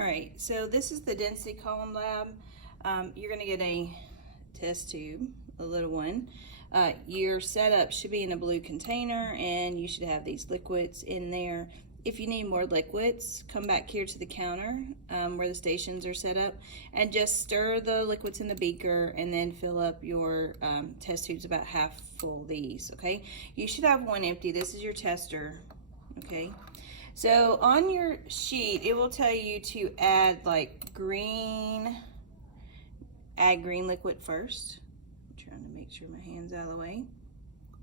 All right, so this is the density column lab. You're going to get a test tube, a little one. Your setup should be in a blue container, and you should have these liquids in there. If you need more liquids, come back here to the counter where the stations are set up, and just stir the liquids in the beaker and then fill up your test tubes about half full of these, okay? You should have one empty. This is your tester, okay? So on your sheet, it will tell you to add like green liquid first. I'm trying to make sure my hand's out of the way.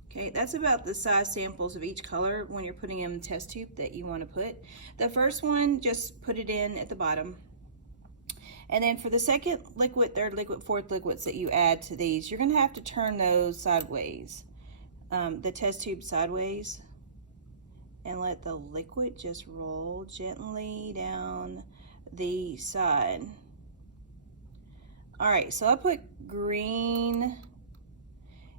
Okay, that's about the size samples of each color when you're putting in the test tube that you want to put. The first one, just put it in at the bottom. And then for the second liquid, third liquid, fourth liquids that you add to these, you're going to have to turn those sideways, the test tube sideways, and let the liquid just roll gently down the side. All right, so I put green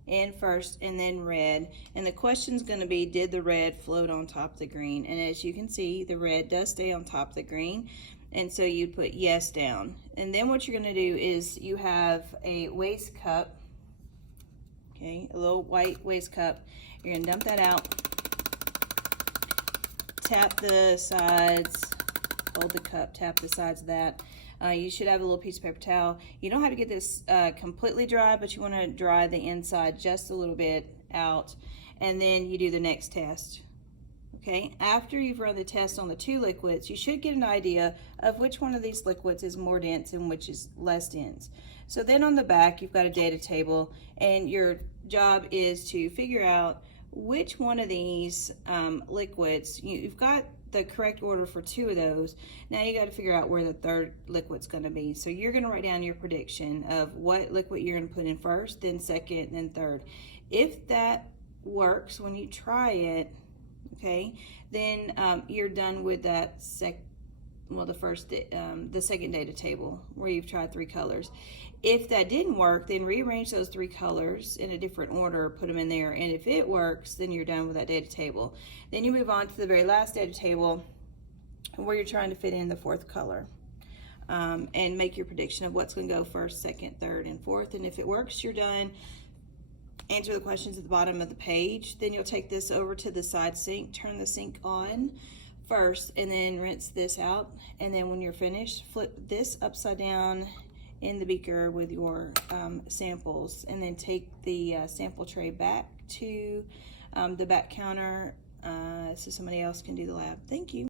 in first and then red, and the question's going to be, did the red float on top of the green? And as you can see, the red does stay on top of the green, and so you put yes down. And then what you're going to do is you have a waste cup, okay, a little white waste cup. You're going to dump that out, tap the sides, hold the cup, tap the sides of that. You should have a little piece of paper towel. You don't have to get this completely dry, but you want to dry the inside just a little bit out, and then you do the next test. Okay, after you've run the test on the two liquids, you should get an idea of which one of these liquids is more dense and which is less dense. So then on the back, you've got a data table, and your job is to figure out which one of these liquids, you've got the correct order for two of those. Now you got to figure out where the third liquid's going to be. So you're going to write down your prediction of what liquid you're going to put in first, then second, then third. If that works when you try it, okay, then you're done with that the second data table where you've tried three colors. If that didn't work, then rearrange those three colors in a different order, put them in there, and if it works, then you're done with that data table. Then you move on to the very last data table where you're trying to fit in the fourth color and make your prediction of what's going to go first, second, third, and fourth. And if it works, you're done. Answer the questions at the bottom of the page. Then you'll take this over to the side sink, turn the sink on first, and then rinse this out. And then when you're finished, flip this upside down in the beaker with your samples, and then take the sample tray back to the back counter so somebody else can do the lab. Thank you.